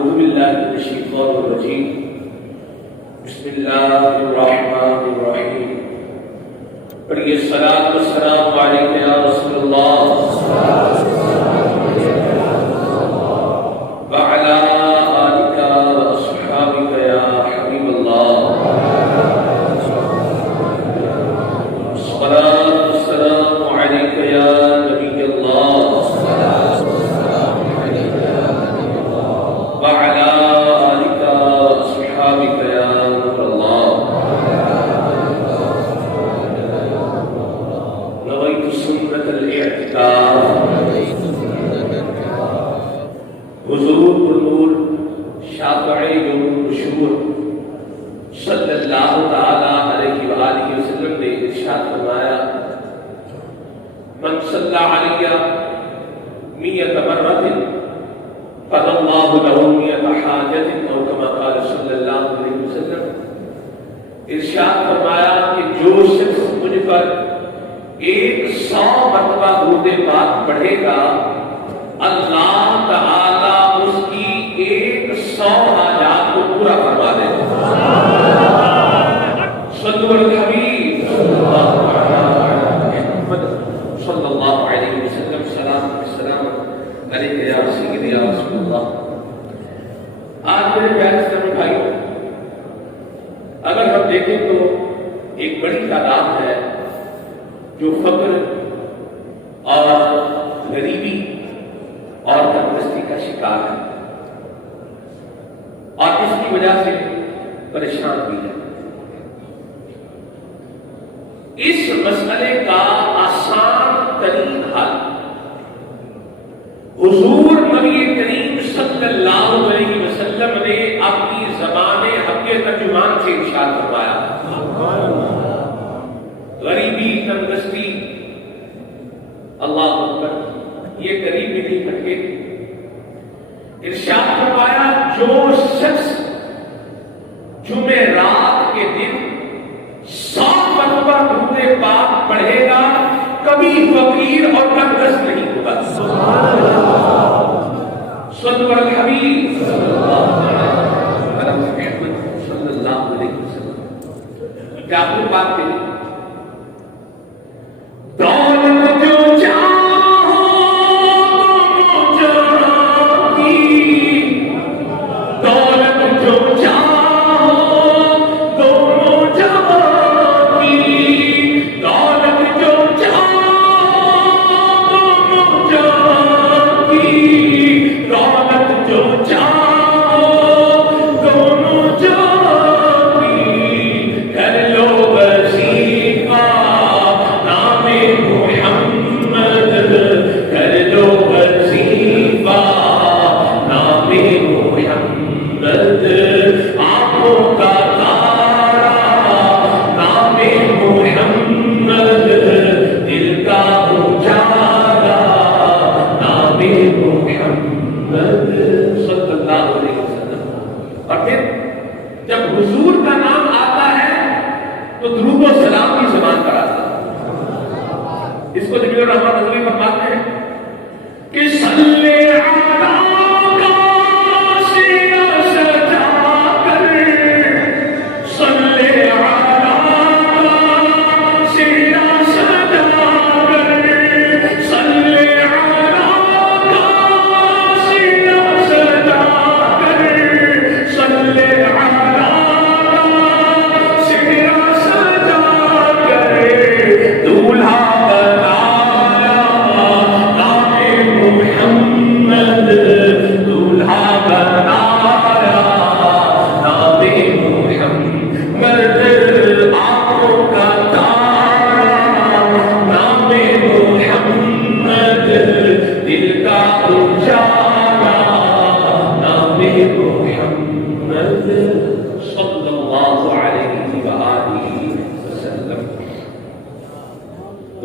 أعوذ بالله من الشيطان الرجيم بسم الله الرحمن الرحيم پڑھیے الصلاۃ والسلام علیک یا رسول اللہ وعلى آلك وأصحابك يا حبيب الله الصلاة والسلام عليك يا نبي الله وعلى آلك وأصحابك يا نور الله نويت سنة الاعتكاف حضور النور شافع یوم النشور صلی اللہ تعالی علیہ وآلہ وسلم نے ارشاد فرمایا من صلی علی 100 مرۃ قضى الله له 100 حاجۃ او كما قال صلی اللہ علیہ وسلم. ارشاد فرمایا کہ جو شخص مجھ پر 100 مرتبہ درود پاک پڑھے گا اللہ تعالی اس کی 100 حاجات کو پورا فرما دے گا. صلو علی الحبیب محمد صلی اللہ علیہ وسلم. سلام السلام علیک یا سیدی یا رسول اللہ. آج میرے پیارے اسلامی بھائیوں، اگر ہم دیکھیں تو ایک بڑی تعداد ہے جو فقر اور غریبی اور تندرستی کا شکار ہے اور اس کی وجہ سے پریشان بھی ہے. اس مسئلے کا آسان ترین حل حضور نبی کریم صلی اللہ علیہ وسلم نے اپنی زبان حق ترجمان سے ارشاد فرمایا. غریبی تندرستی اللہ اکبر یہ قریب بھی نہیں کرتے. ارشاد فرمایا جو شخص جمعرات کے دن 100 مرتبہ درود پاک پڑھے گا کبھی فقیر اور تندرست نہیں ہوگا. صلی اللہ الحبیب صلی اللہ علیہ وسلم. کیا آپ کو بات کہی دولت جو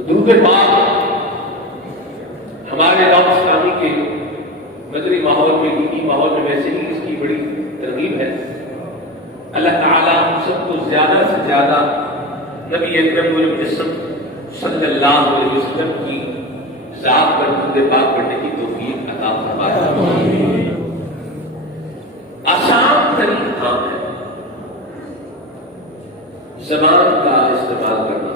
درود پاک ہمارے دعوت اسلامی کے مدری ماحول میں دینی ماحول میں ویسے ہی اس کی بڑی ترغیب ہے. اللہ تعالیٰ ہم سب کو زیادہ سے زیادہ نبی اکرم والمجسم صلی اللہ علیہ وسلم کی ذات پر درود پاک پڑھنے کی توفیق عطا فرمائے. آسان ترین کام ہے زبان کا استعمال کرنا.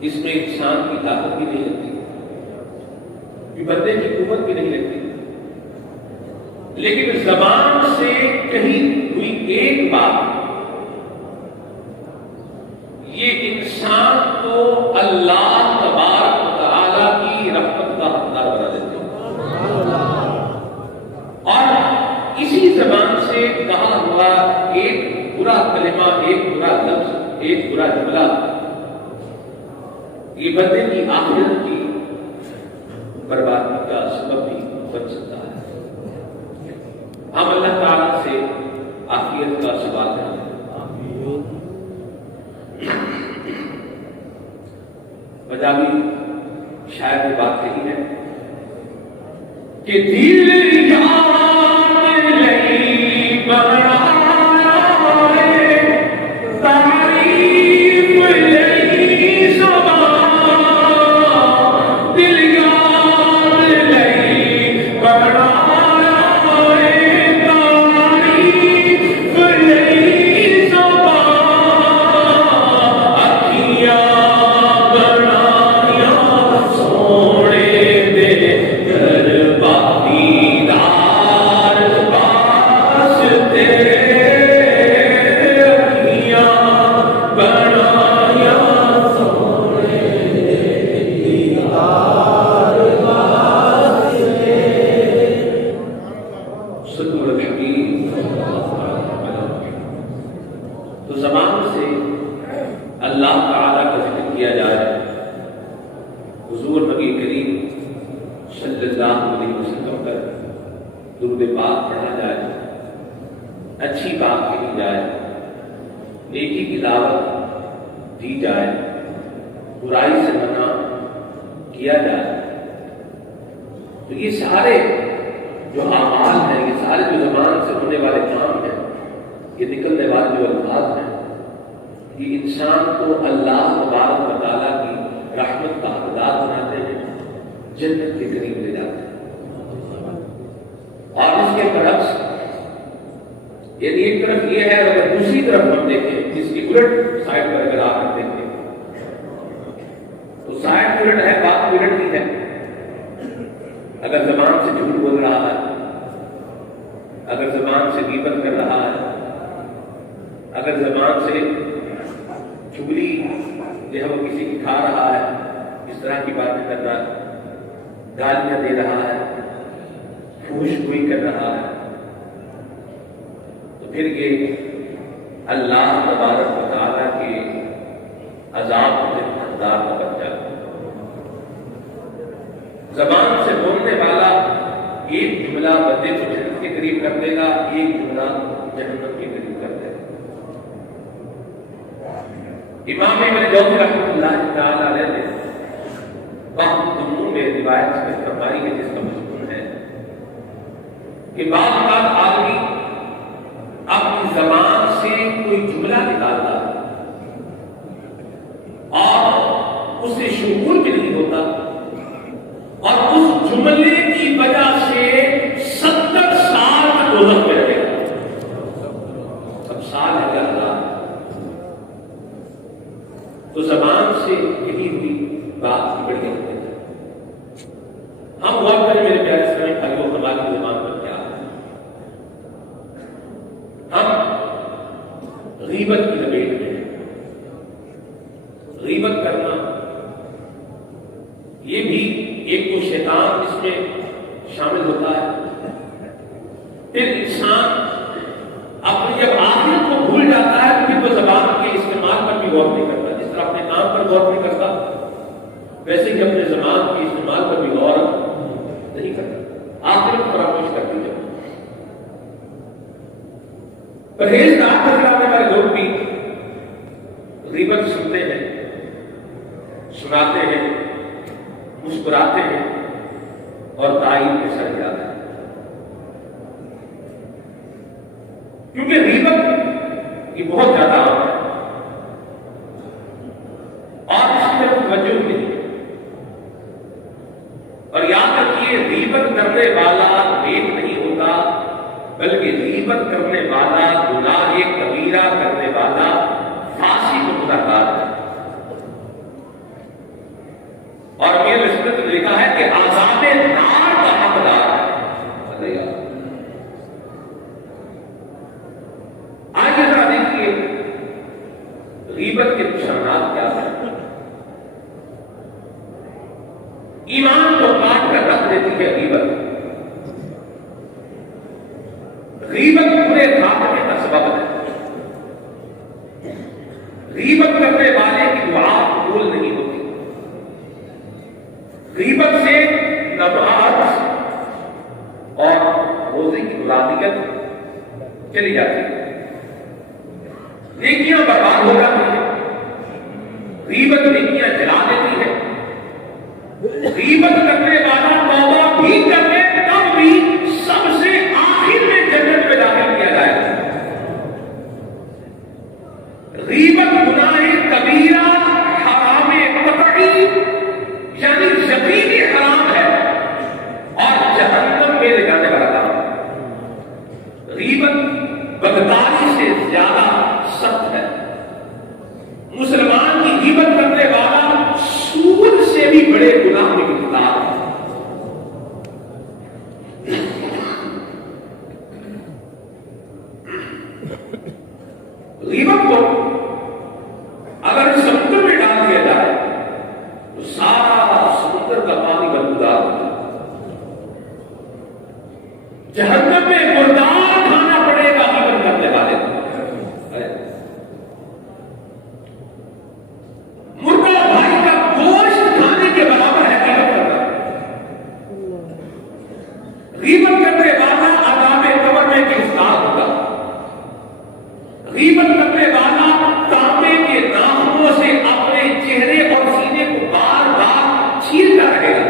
اس میں انسان کی طاقت بھی نہیں لگتی، بندے کی قوت بھی نہیں لگتی، لیکن زبان سے کہی ہوئی ایک بات یہ انسان کو اللہ تبارک و تعالی کی رحمت کا حقدار بنا دیتے ہیں. اور اسی زبان سے کہا ہوا ایک برا کلمہ، ایک برا لفظ، ایک برا جملہ یہ بندے کی آخرت کی بربادی کا سبب بھی بن سکتا ہے. ہم اللہ تعالیٰ سے عافیت کا سوال کریں. پنجابی شاید یہ بات کہی ہے کہ دل جان لئی بڑا تو زبان سے اللہ تعالیٰ کا ذکر کیا جائے، حضور نبی کریم صلی اللہ علیہ وسلم پر درود پاک پڑھا جائے، اچھی بات کہی جائے، نیکی کی دعوت دی جائے، برائی سے منع کیا جائے، تو یہ سارے جو اعمال ہیں، یہ سارے جو زبان سے ہونے والے کام ہیں، یہ نکلنے والے جو الفاظ ہیں، یہ انسان کو اللہ تبارک و تعالیٰ کی رحمت کا حقدار بناتے ہیں، جنت کے قریب لے جاتے ہیں. اور اس کے برعکس یعنی ایک طرف یہ ہے، اگر دوسری طرف ہم دیکھیں، اس کی الٹ سائڈ پر اگر آ کر دیکھیں تو سائڈ الٹ ہے، بات الٹ نہیں ہے. اگر زبان سے جھوٹ بول رہا ہے، اگر زبان سے غیبت کر رہا ہے، اگر زبان سے چگلی جو ہے وہ کسی کی کھا رہا ہے، اس طرح کی باتیں کر رہا ہے، گالیاں دے رہا ہے، فحش گوئی کر رہا ہے، تو پھر یہ اللہ تبارک و تعالیٰ کے عذاب کے حقدار کا بن جاتا ہے. زبان سے بولنے والا ایک جملہ بندے کو جنت کے قریب کر دے گا، ایک جملہ جہنم کے قریب کر دے گا. امام ابن جوزی رحمۃ اللہ تعالی علیہ نے بہت دنوں میں روایت میں فرمائی ہے، جس کا مضمون ہے کہ بعض اوقات آدمی اپنی زبان سے کوئی جملہ نکالتا ہے اور اسے شعور بھی نہیں ہوتا، اور اس جملے کی وجہ سے 70 سال تک دوزخ میں رہے گا. اب سال ہے کیا اللہ، تو زبان سے یہی ہوئی بات کی بڑی اہمیت ہے. ہم غور کریں میرے پیارے اسلامی بھائیوں، ہماری زبان پر کیا ہے. ہم غیبت کی لپیٹ میں ہیں. غیبت کرنا یہ بھی ایک تو شیطان اس میں شامل ہوتا ہے. پھر انسان اپنی جب آخرت کو بھول جاتا ہے تو پھر وہ زبان کے استعمال پر بھی غور نہیں کرتا. جس طرح اپنے کام پر غور نہیں کرتا، ویسے ہی اپنے زبان کے استعمال پر بھی غور نہیں کرتا، آخرت فراموش کر دی جائے. پرہیزگار کرنے والے لوگ بھی غیبت سنتے ہیں، سناتے ہیں، مسکراتے ہیں اور تعین کے سر جاتے ہیں. کیونکہ غیبت یہ بہت زیادہ عام ہے اور اس کی طرف توجہ نہیں ہے. اور یاد رکھیے، غیبت کرنے والا نیک نہیں ہوتا بلکہ حقدار ہے. اور یہ رسمت لکھا ہے کہ عذاب نار کا حقدار ہے. آئیے ذرا دیکھیے غیبت کے نشانات کیا ہیں. ایمان کو کاٹ کر رکھ دیتی ہے غیبت. غیبت پورے خاتمے کا سبب ہے. غیبت کرنے والے کی دعا قبول نہیں ہوتی. غیبت سے نبات اور روزے کی ملازمت چلی جاتی ہے. نیکیاں برباد ہو جاتی ہیں. غیبت نیکیاں جلا دیتی ہے. غیبت کرنے والا توبہ بھی کر لے تب بھی سب سے آخر میں جنت میں داخل کیا جائے گا. غیبت گناہ کبیرہ حرام قطعی یعنی یقینی حرام ہے اور جہنم میں لے جانے والا کام. غیبت بدکاری سے زیادہ سخت ہے. مسلمان کی غیبت کرنے والا سود سے بھی بڑے گناہ میں گرفتار ہے. غیبت کو اگر سمندر میں ڈال دیا جائے تو سارا سمندر کا پانی بدبودار ہوتا ہے. جہنم میں مردار کھانا پڑے گا غیبت کرنے والے کو. مردہ بھائی کا گوشت کھانے کے برابر ہے غیبت کرنا. غیبت کرنے والا عذاب قبر میں گرفتار ہوگا. غیبت کرنے والا تانبے کے ناخنوں سے اپنے چہرے اور سینے کو بار بار چھیلتا رہے گا.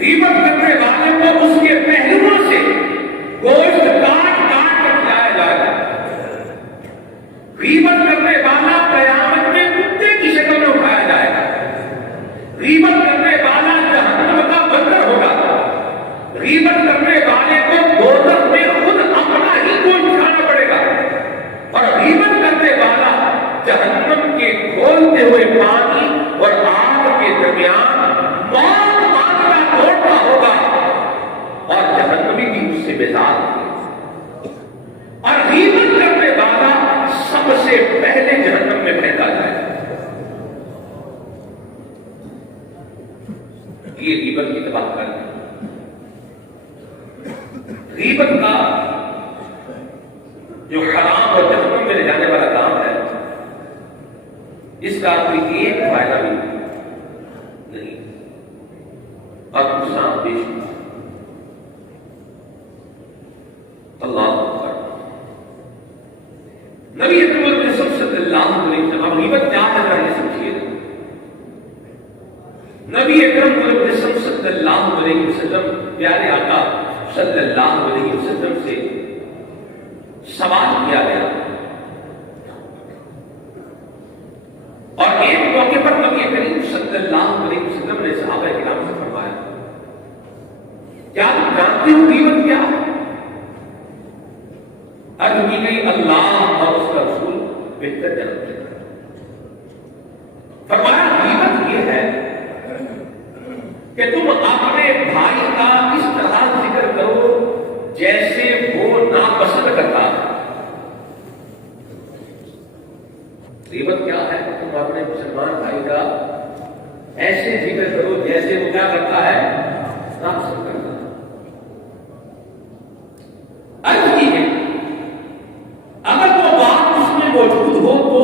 غیبت کرنے والے کو اس کے پہلوؤں سے گوشت کاٹ کاٹ کر کھلایا جائے گا. غیبت کرنے والا قیامت میں کتے کی شکل میں اٹھایا جائے گا. غیبت کرنے والا جہنم کا بندر ہوگا. غیبت کرنے والے کو دوزخ میں خود اپنا ہی گوشت کھانا پڑے گا. اور غیبت کرنے والا جہنم کے کھولتے ہوئے پانی اور آگ کے درمیان موت مانگتا دوڑتا ہوگا اور جہنمی بھی اس سے بیزار ہوگی. اور غیبت کرنے والا سب سے پہلے جہنم میں پھینکا جائے گا. یہ غیبت کی تباہ کر ہے. غیبت کا جو حرام اور جہنم میں لے جانے والا کام ہے اس کا کوئی ایک فائدہ بھی نہیں اور نقصان پیش نہیں. اللہ اکبر. نبی اکرم صلی اللہ علیہ وسلم غیبت کیا ہے یہ سمجھیے. نبی اکرم صلی اللہ علیہ وسلم پیارے آقا صلی اللہ علیہ وسلم سے سوال کیا گیا اور ایک موقع پر نبی کریم صلی اللہ علیہ وسلم نے صحابہ کرام سے فرمایا کیا تم جانتے ہو غیبت کیا ہے؟ عرض کی گئی اللہ اور اس کا رسول بہتر جانتے ہیں. فرمایا غیبت یہ ہے کہ تم اپنے بھائی کا اس طرح ذکر کرو جیسے وہ ناپسند کرتا ہے. غیبت کیا ہے کہ تم اپنے مسلمان بھائی کا ایسے ذکر کرو جیسے وہ کیا کرتا ہے ناپسند کرتا ہے. عرض کی ہے اگر وہ بات اس میں موجود ہو تو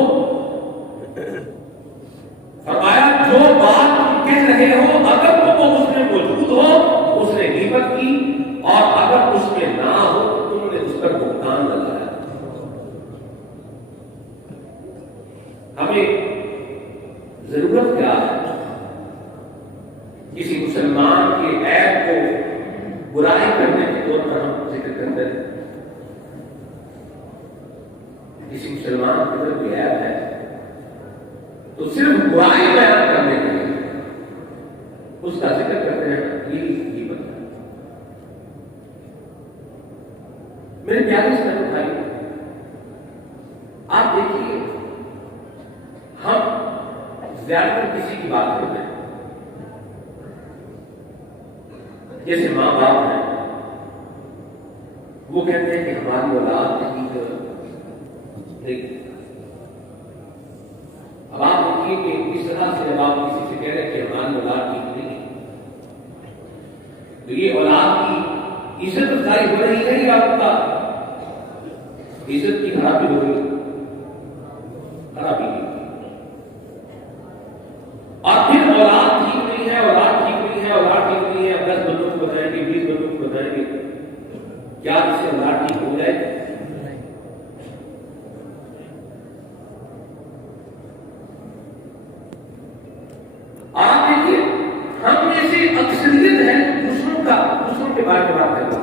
فرمایا جو بات تم کہہ رہے ہو اگر وہ اس میں موجود ہو اس نے غیبت کی اور اگر اس میں نہ ہو تو تم نے اس پر بہتان لگایا. ہمیں ضرورت کیا ہے کسی مسلمان کے عیب کو برائی کرنے کے طور پر ہم ذکر کرتے ہیں. کسی مسلمان کے اندر کوئی عیب ہے تو صرف برائی بیان کرنے کے لیے اس کا ذکر کرتے ہیں. یہ غیبت ہے. میرے پیارے اسلامی بھائی آپ دیکھیے زیادہ تر کسی کی بات کرتے ہیں، جیسے ماں باپ ہیں، وہ کہتے ہیں کہ ہماری اولاد ٹھیک نہیں۔ اب آپ دیکھیے کہ اس طرح سے جب آپ کسی سے کہہ رہے ہیں کہ ہماری اولاد ٹھیک نہیں، تو یہ اولاد کی عزت افزائی ہو رہی ہے یا آپ کا عزت کی خرابی ہو رہی ہے؟ خرابی کی۔ اور پھر اولاد ٹھیک نہیں ہے، اولاد ٹھیک نہیں ہے، اولاد ٹھیک نہیں ہے، 10 بندوں کو بتائیں گے، 20 بندوں کو بتائیں گے، کیا اس سے اولاد ٹھیک ہو جائے؟ آپ دیکھیے ہم ایسی اکثریت ہے دوسروں کے بارے میں بات کریں گے۔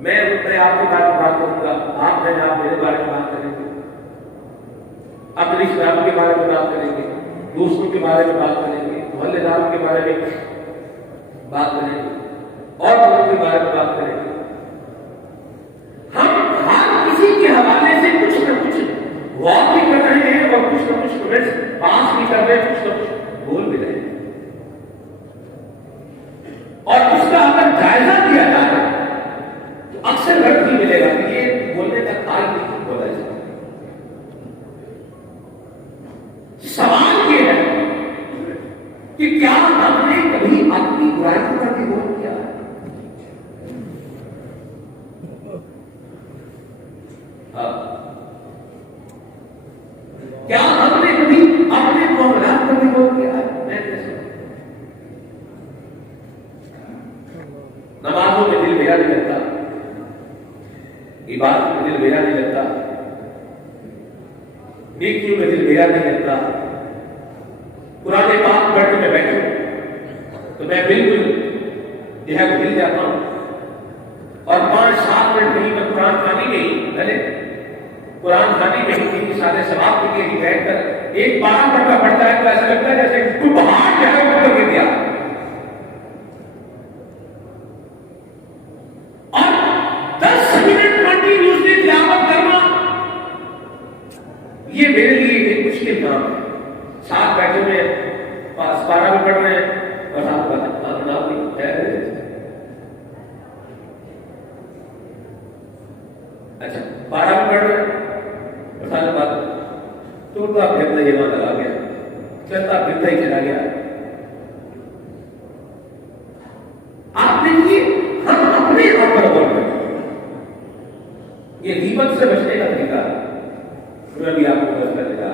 میں آپ کے بارے میں بات کروں گا، آپ میرے بارے میں بات کریں گے، اپنے رشتہ داروں کے بارے میں بات کریں گے، دوستوں کے بارے میں بات کریں گے، محلے داروں کے بارے میں بات کریں گے، اور لوگوں کے بارے میں بات کریں گے۔ ہم ہر کسی کے حوالے سے کچھ نہ کچھ غور بھی کر رہے ہیں اور کچھ نہ کچھ کمنٹس پاس بھی کر رہے ہیں، کچھ نہ کچھ بول بھی رہے ہیں، اور اس کا اگر جائزہ دیا جائے تو اکثر رد بھی ملے گا کہ یہ بولنے کا کار نہیں بولا جائے۔ سوال یہ ہے کہ کیا ہم نے کبھی اپنی برائیوں کا بھی غور کیا ہے؟ کیا ہم نے کبھی اپنے معاملات کا بھی غور کیا ہے؟ میں کیسے نمازوں میں دل میرا نہیں لگتا، عبادت میں دل میرا نہیں لگتا، نیکیوں میں دل میرا نہیں لگتا، قرآن پاک پڑھنے میں بیٹھوں تو میں بالکل جو ہے وہ ہل جاتا ہوں، اور 5-7 منٹ نہیں میں قرآن خوانی نہیں، بھلے قرآن خوانی میں ہی سارے ثواب کے لیے ہی بیٹھ کر ایک پارہ پڑھتا ہے تو ایسا لگتا ہے جیسے کوئی پہاڑ جو ہے وہ اوپر گر گیا، اور 10 منٹ کنٹینیوسلی تلاوت کرنا یہ میرے لیے ایک مشکل کام ہے۔ ساتھ بیٹھے ہوئے پارہ بھی پڑھ رہے ہیں اور ساتھ بناؤ بھی ہے، اچھا پارہ بھی پڑھ رہے ہیں اور ساتھ بات ٹوٹتا پھرتا یہ وہاں لگا گیا، چلتا پھرتا ہی چلا گیا۔ آپ دیکھیے ہم اپنے آپ پر غور کریں، یہ غیبت سے بچنے کا طریقہ ہے۔ میں بھی آپ کو بتا دے گا،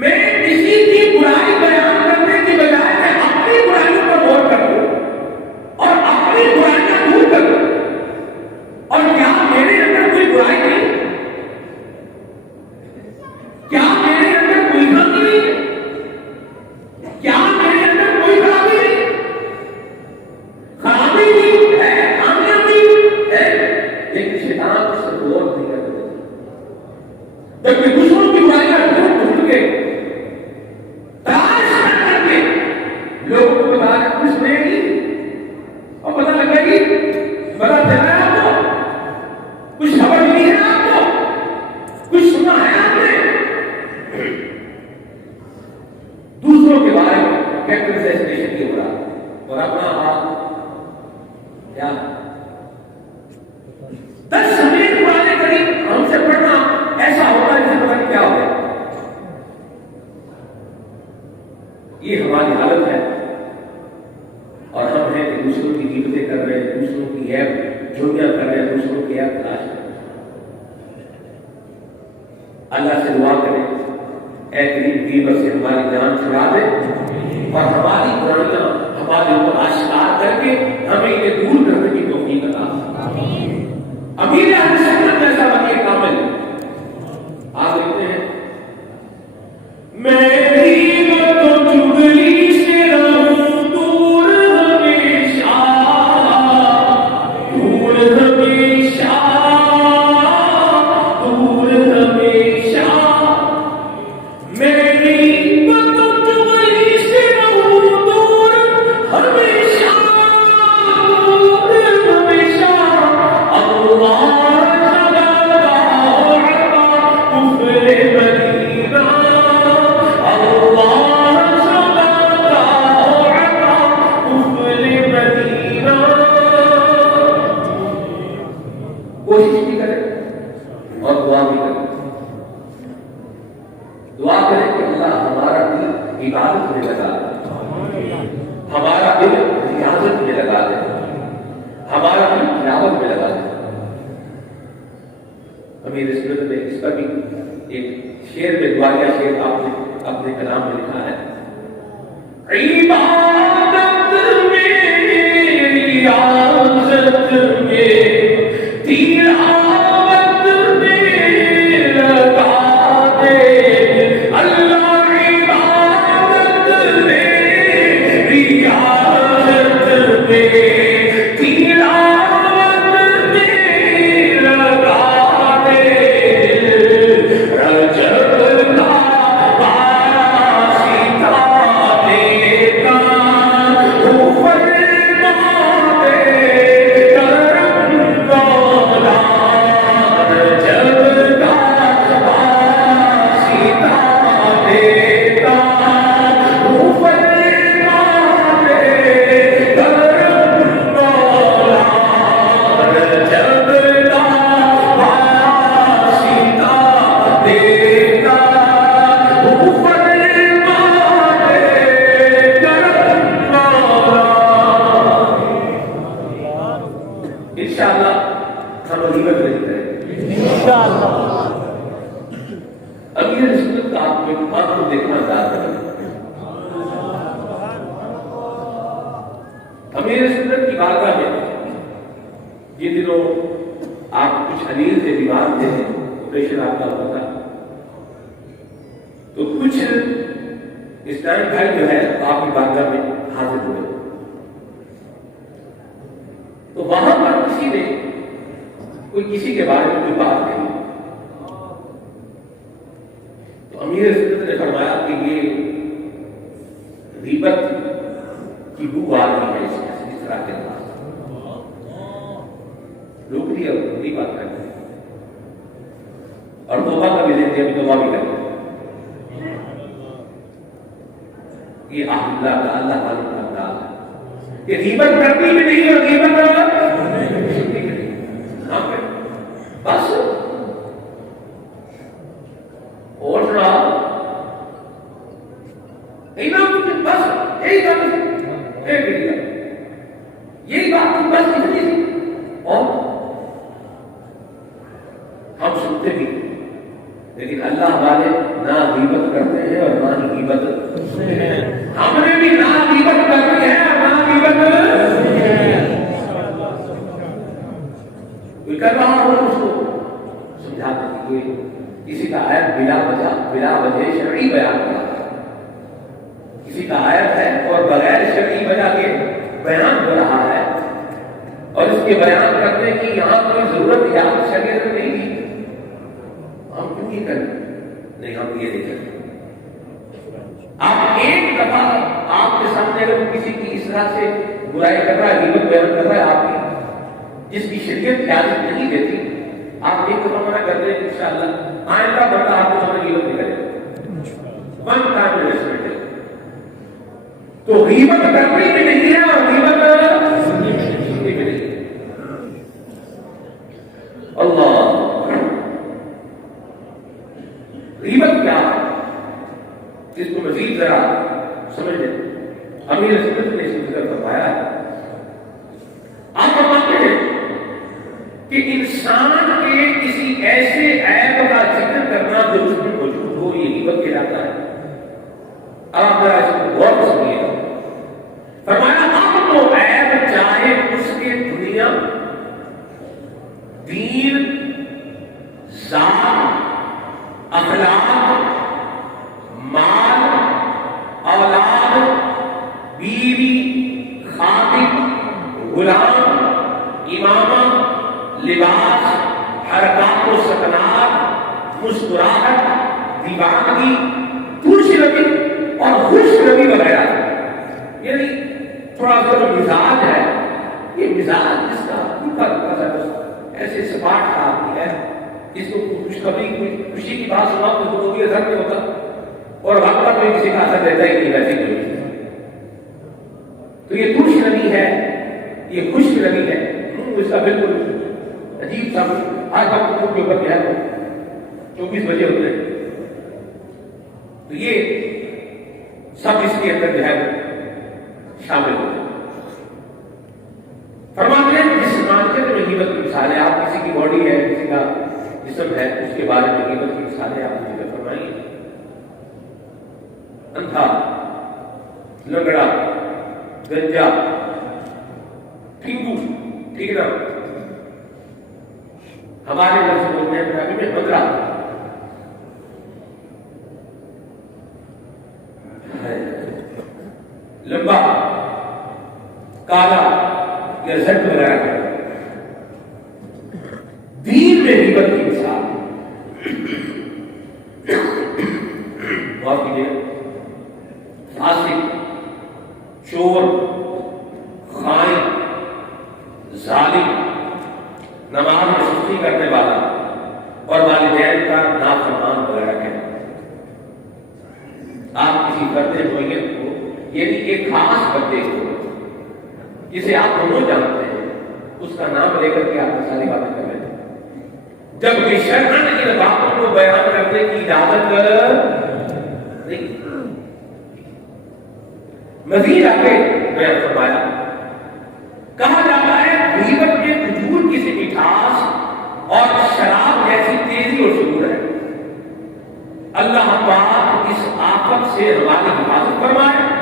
میں کسی کی برائی بیان کرنے کی بجائے میں اپنی برائیوں پر غور کروں اور اپنی برائیاں دور کروں، اور کیا میرے اندر کوئی برائی نہیں؟ کیا میرے اندر کوئی خرابی نہیں ہے؟ کیا میرے اندر کوئی خرابی نہیں؟ خرابی نہیں ہے، کامیابی ہے، لیکن شیطان اس سے غور نہیں کرتا، جبکہ دوسروں کی برائیاں ڈھونڈ کے تلاش کر کے لوگوں کو بتا رہے کچھ نہیں گی اور پتہ لگے گی، پتہ چلا ہے آپ کو، کچھ خبر نہیں ہے آپ کو، کچھ سنا ہے آپ نے، دوسروں کے بارے میں کیپٹلائزیشن کی ہو رہا اور اپنا آپ کیا 10 منٹ پرانے قریب ہم سے پڑھنا ایسا ہوتا ہے جسے پتہ نہیں کیا ہو گیا۔ یہ ہماری حالت ہے، اور ہم ہیں کہ دوسروں کی غیبتیں کر رہے ہیں، دوسروں کی عیب جھوٹیاں کر رہے ہیں، دوسروں کی عیب تلاش کر رہے ہیں۔ اللہ سے دعا کریں اے کریم غیبت سے ہماری جان چھڑا دے اور ہماری برائیاں ہمارے اوپر آشکار کر کے ہمیں انہیں دور کرنے کی توفیق عطا فرمائے۔ امیر اہل سنت جیسا بنیے کامل آپ لکھتے ہیں، میری تو چگلی سے رہوں دور ہمیشہ، دور ہمیشہ، دور ہمیشہ، میری تو چگلی سے رہوں دور ہمیشہ، دور ہمیشہ، اللہ اور دعا بھی کریں. دعا کریں کہ اللہ ہمارا دل عبادت میں لگا دے, ہمارا دل ریاضت میں لگا دے, ہمارا دل تلاوت میں لگا دے. امیر سنت نے اس پر بھی ایک شعر میں دعائیہ شعر آپ نے اپنے کلام میں لکھا ہے. عبادت میں ریاضت میں تلاوت میں لگا دے اللہ, عبادت میں ریاضت میں تلاوت میں لگا دے رجب کا واسطہ دے گا تو فرما دے کرم مولا, رجب کا واسطہ دے گا تو فرما دے کرم مولا, رجب کا واسطہ دے گا تو فرما دے کرم مولا. انشاءاللہ ہم غیبت نہیں کریں گے. امیر سنت کا آپ کو دیکھنا زیادہ ہے. امیر سنت کی بارگاہ میں یہ دنوں آپ کچھ حلیل سے بیمار تھے, آپریشن آپ کا ہوا تھا, تو کچھ اسلام بھائی جو ہے آپ کی بارگاہ میں حاضر ہوئے. تو وہاں پر کسی نے کوئی کسی کے بارے میں کوئی بات کہی, تو امیر سنت نے فرمایا کہ یہ غیبت کی بو آ رہی ہے اس طرح کے انداز. روک دیا, بڑی بات کرتے ہیں اور توبہ کا بھی دیتے ہیں, توبہ بھی کرتے ہیں. یہ اللہ کا اللہ تعالیٰ کا انداز ہے کہ غیبت کرنی بھی نہیں اور غیبت بس اور رہا بس یہی بات یہی بات بس اتنی تھی. اور ہم سنتے بھی, لیکن اللہ والے نہ غیبت کرتے ہیں اور نہ ہی غیبت سنتے ہیں. ہم نے بھی نہ غیبت کرنی ہے اور نہ غیبت کوئی کر رہا ہو اس کو سمجھاتے کہ کسی کا آیت بلا وجہ شرعی بیان کر رہا ہے, کسی کا آیت ہے اور بغیر شرعی وجہ کے بیان ہو رہا ہے, اور اس کے بیان کرنے کی یہاں کوئی ضرورت یا شریعت میں نہیں تھی. ہم کیوں نہیں کریں؟ نہیں, ہم یہ نہیں کریں. آپ ایک دفعہ آپ کے سامنے اگر کسی کی اس طرح سے برائی کر رہا ہے, غیبت بیان کر رہا ہے آپ کی, جس کی شریعت اجازت نہیں دیتی, آپ ایک دفعہ منع کر دیں انشاءاللہ آئندہ بڑا آپ کو سامنے غیبت نہیں کرے. ون ٹائم انویسٹمنٹ ہے. تو غیبت کرنی بھی نہیں ہے اور غیبت سننی بھی نہیں. اللہ, غیبت کیا ہے اس کو مزید ذرا سمجھ لیں. امیر سنت نے اس کو فرمایا ہے, آپ فرماتے ہیں کہ انسان کے کسی ایسے عیب کا ذکر کرنا جو اس میں موجود ہو, یہ غیبت کہلاتا ہے. اب آپ ذرا اس کو غور سے سنیے گا. فرمایا آپ کو عیب چاہے اس کے دنیا, دین, ذات, اخلاق, مال, اولاد, بیوی, خادم, غلام, امامہ, لباس, حرکات و سکنات, مسکراہٹ, دیوانگی, خوش روی اور خوش روی وغیرہ. یعنی تھوڑا سا جو مزاج ہے, یہ مزاج جس کا ایسے سپاٹ آتی ہے, اس کو کبھی خوشی کی بات سنا تو کوئی اثر نہیں ہوتا, اور وقت پر کوئی کسی کا اثر رہتا ہی نہیں, ویسے کوئی. تو یہ خوش روی ہے, یہ خوش روی ہے, اس کا بالکل عجیب سا ہر وقت کے اوپر کیا ہے 24 بجے ہوتے ہیں. تو یہ سب اس کے اندر جو ہے شامل ہوتے ہیں. فرماتے ہیں جس معاشرے میں غیبت کی مثالیں، آپ کسی کی باڈی ہے، کسی کا جسم ہے، اس کے بارے میں غیبت کی مثالیں آپ مجھے فرمائیے. اندھا، لنگڑا، گنجا، ٹھنگو، ٹھیک نا، ہمارے لفظ بولتے ہیں پنجابی میں بندرا، لمبا، کالا یا زٹ وغیرہ کا. دین میں غیبت کی مثال معاف کیجیے، فاسق، چور، خائن، ظالم، نماز میں سستی کرنے والا اور والدین کا نافرمان وغیرہ ہے. آپ کسی فرد معین کو، یعنی ایک خاص بندے کو جسے آپ دونوں جانتے ہیں، اس کا نام لے کر کے آپ کو ساری باتیں کر رہے ہیں، جبکہ شرعاً ان باتوں کو بیان کرنے کی اجازت نہیں. مزید آگے بیان فرمایا، کہا جاتا ہے غیبت میں کھجور کی سی مٹھاس اور شراب جیسی تیزی اور سرور ہے. اللہ پاک اس آفت سے ہماری حفاظت فرمائے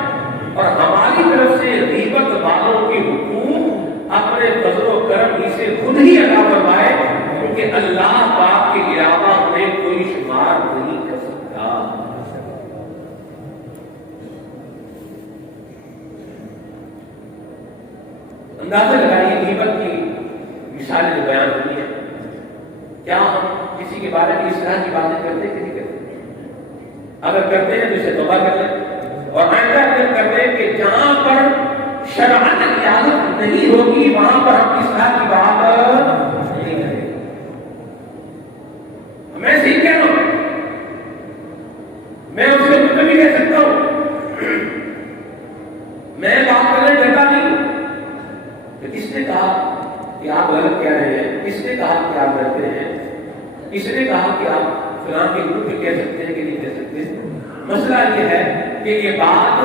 اور ہماری طرف سے غیبت والوں کے حقوق اپنے فضل و کرم ہی سے خود ہی ادا فرمائے، کیونکہ اللہ پاک کے علاوہ میں کوئی شمار نہیں کر سکتا. اندازہ لگائیے غیبت کی مثالیں جو بیان ہوئی ہیں، کیا ہم کسی کے بارے میں اس طرح کی باتیں کرتے کہ نہیں کرتے؟ اگر کرتے ہیں تو اسے توبہ کر لیں اور آئندہ اگر کرتے ہیں کہ جہاں پر شرعاً اجازت نہیں ہوگی وہاں پر ہم اس طرح کی بات نہیں کریں. میں صحیح کہہ رہا ہوں، میں اس کو کبھی کہہ سکتا ہوں، میں بات کرنے ڈرتا نہیں. کس نے کہا کہ آپ غلط کہہ رہے ہیں؟ کس نے کہا کہ آپ ڈرتے ہیں؟ کس نے کہا کہ آپ فلاں کے منہ پہ کہہ سکتے ہیں کہ نہیں کہہ سکتے؟ مسئلہ یہ ہے کہ یہ بات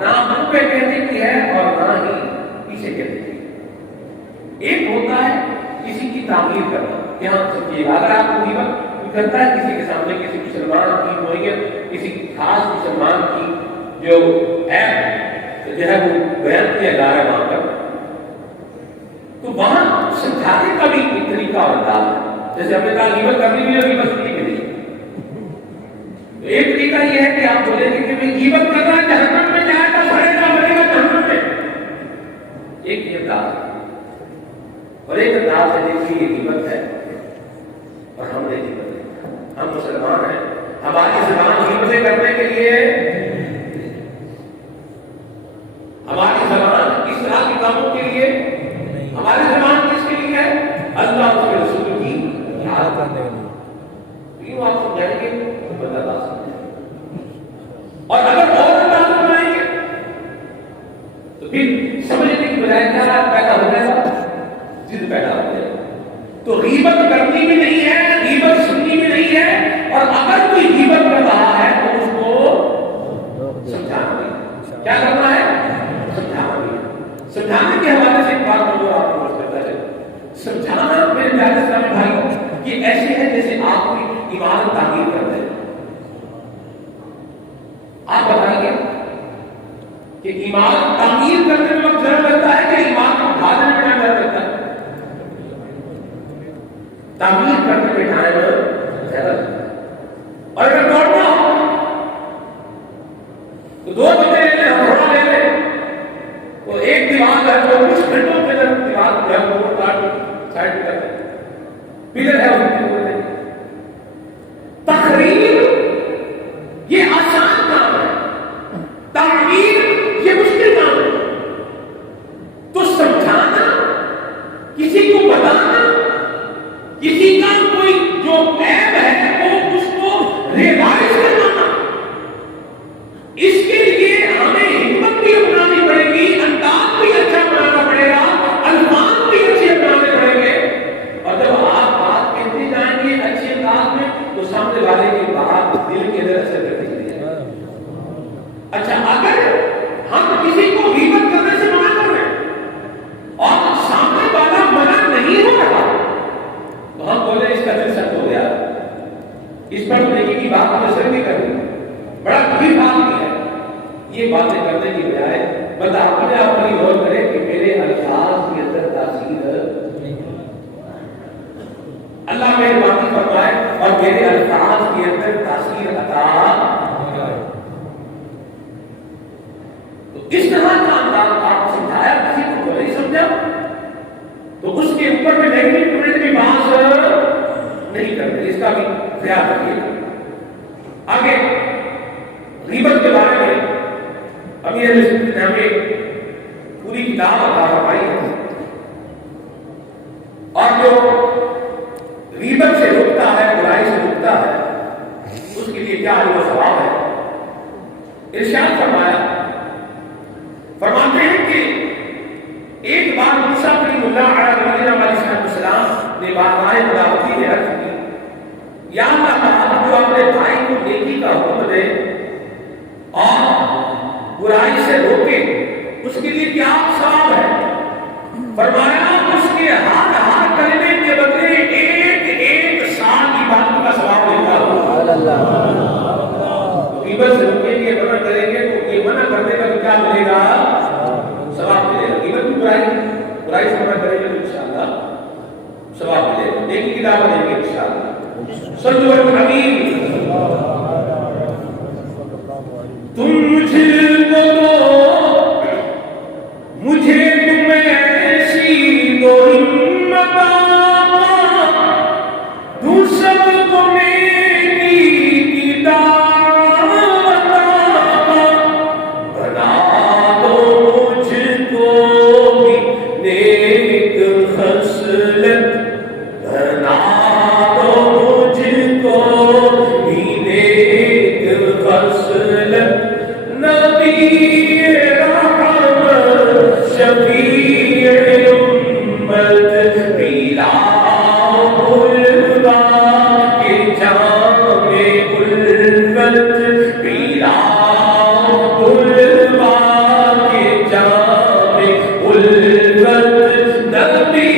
نہ منہ پہ کہنے کی ہے اور نہ ہی پیچھے کہنے کی. ایک ہوتا ہے کسی کی تعمیر کرنا، یہاں سمجھیے، اگر آپ کو غیبت کرتا ہے کسی کے سامنے، کسی مسلمان کی نوعیت، کسی خاص مسلمان کی جو ایپ جو ہے وہ بیان کیا جا رہا ہے وہاں پر، تو وہاں سمجھانے کا بھی ایک طریقہ اور انداز ہے. جیسے ہم نے کہا غیبت کرنی بھی اور غیبت سننی بھی نہیں. تو ایک طریقہ یہ ہے کہ آپ بولیں گے کہ میں غیبت کر رہا جہنم میں جائے گا، سڑے گا، مرے گا جہنم میں. ایک یہ انداز ہے اور ایک انداز ہے دیکھیے یہ غیبت ہے اور ہم نے غیبت ہے. ہم مسلمان ہیں، ہماری زبان غیبتیں کرنے کے لیے، ہماری زبان اس طرح کے کاموں کے لیے، ہماری زبان کس کے لیے ہے؟ اللہ اور اس کے رسول کی یاد کرنے کے لیے. یوں آپ سمجھائیں گے تو بندہ انداز سمجھائیں گے، اور اگر اور انداز سمجھائیں گے تو پھر سمجھنے کی بجائے کیا پیدا ہو جائے گا؟ ضد پیدا ہو جائے گا. تو غیبت کرنی بھی نہیں ہے، غیبت سننی بھی نہیں ہے، اور اگر کوئی غیبت کر رہا ہے تو اس کو سمجھانا بھی. کیا کرنا ہے؟ سمجھانا بھی. سمجھانے کے حوالے سے ایک بات جو آپ کو کرتا ہے، سمجھانا میرے پیارے اسلامی بھائیوں یہ ایسے ہے جیسے آپ کوئی عمارت تعمیر کرتے ہیں. آپ بتائیں گے کہ عمارت تعمیر کرنے میں وقت ضرور لگتا ہے کہ عمارت کو ڈھا دینے میں ضرور لگتا ہے؟ تعمیر کرنے میں ٹائم زیادہ لگتا ہے. اور اگر دوڑنا ہو تو 2 بندے لے لیں، ہتھوڑا لے لیں، تو ایک دیوار ہے تو کچھ گھنٹوں کے اندر دیوار جو ہے وہ کاٹ سائڈ کر دیں. پلر ہے اس کے اوپر تقریر یہ آسان کام ہے، تعمیر یہ مشکل کام ہے. تو سمجھانا، کسی کو بتانا، کسی کا کوئی جو عیب ہے وہ اس کو ریوائز کروانا، اس کے لیے ہمیں ہمت بھی اپنانی پڑے گی، انداز بھی اچھا بنانا پڑے گا، الفاظ بھی اچھے بنانے پڑیں گے. اور جب آپ بات کہتے جائیں گے اچھے انداز میں تو سامنے والے کی بات دل کے اندر اثر کرتی ہے. اچھا اگر ہم کسی کو غیبت کرنے سے منع کر رہے ہیں اور سامنے والا منع نہیں ہو رہا تو ہم بولے اس کا دل سخت ہو گیا, اس پر نیکی کی بات کو اثر نہیں کرنی, بڑا بڑی بات نہیں ہے. یہ باتیں کرنے کی بجائے بندہ اپنے آپ پر غور کرے کہ میرے الفاظ کے اندر تاثیر اللہ مہربانی فرمائے اور میرے الفاظ کے اندر تاثیر عطا. تو اس طرح کا انداز آپ سمجھایا, کسی کو نہیں سمجھا تو اس کے اوپر میں نیگیٹو کمنٹ کی بات نہیں کرتے, اس کا بھی خیال رکھیے. آگے غیبت کے بارے میں ابھی نے ہمیں پوری کتاب عطا فرمائی ہے, اور جو غیبت سے روکتا ہے, برائی سے روکتا ہے, اس کے لیے کیا اجر و ثواب ہے. ارشاد فرماتے ہیں کہ ایک بار موسیٰ کلیم اللہ علیہ السلام نے بارگاہ خداوندی میں عرض کی, یا اللہ تعالیٰ جو اپنے بھائی کو نیکی کا حکم دے اور برائی سے روکے اس کے لیے کیا ثواب ہے. فرمایا اس کے ہر کلمے کے بدلے ایک سال کی بات کا ثواب ملتا ہے. غیبت سے روکیں گے, منع کریں گے تو یہ منع کرنے کا کیا ملے گا, ثواب ملے گا. غیبت کی برائی سے منع کریں گے تو انشاءاللہ ثواب ملے گا, نیکی کی دعوت دیں گے انشاءاللہ. صلو علی الحبیب. تم مجھے دو, مجھے تم ایسی دو ہمت تو سب کو نیکی کی دعوت بنا دو مجھ کو بھی نیک خصلت, بنا دو مجھ کو بھی نیک خصلت. نبی رحمت شفیع امت پیلا بلوا کے جام الفت, پیلا بلوا کے جام الفت. نبی